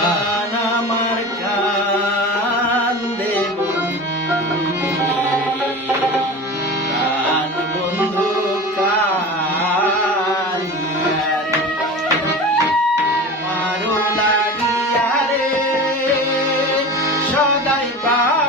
কান আমার কান দেব কান বন্ধু কান মারো লাগিয়া রে সদাই পা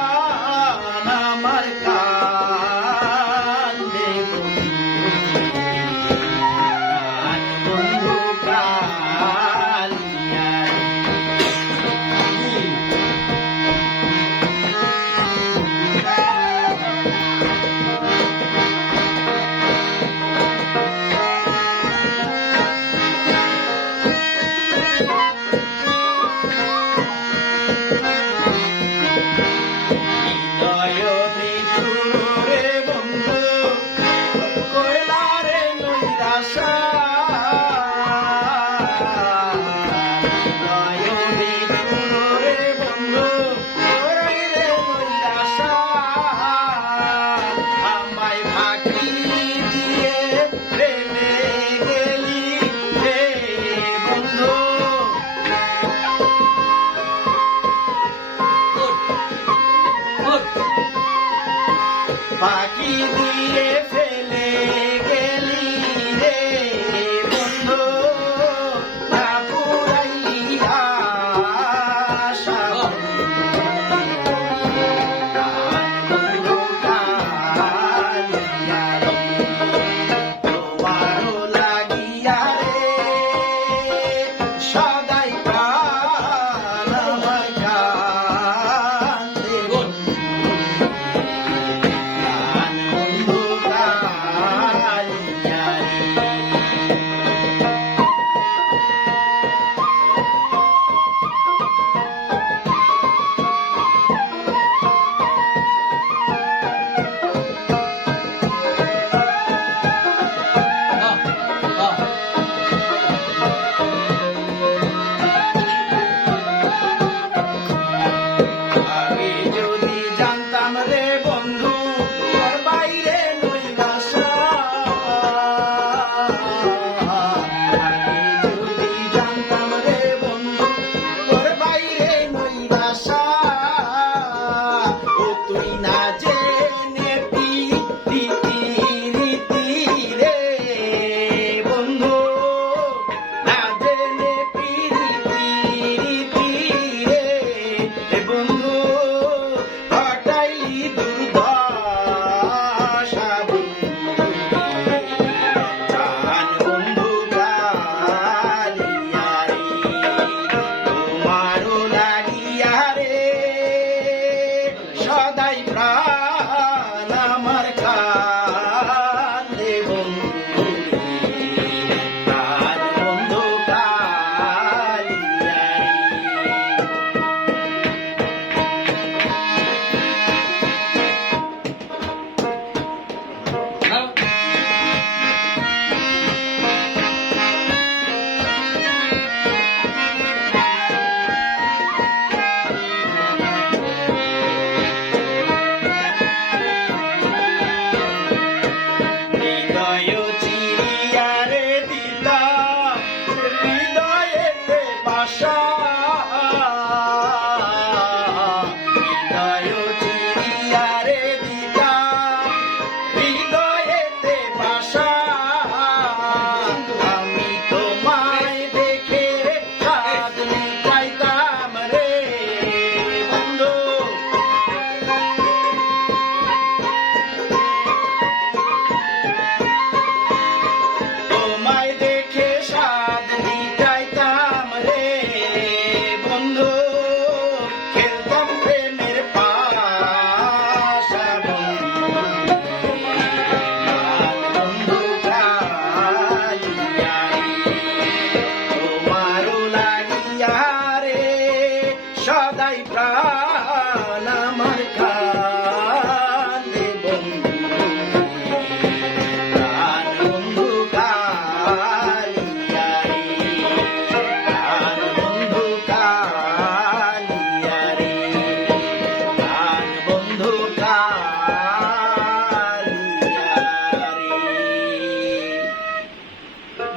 Shot.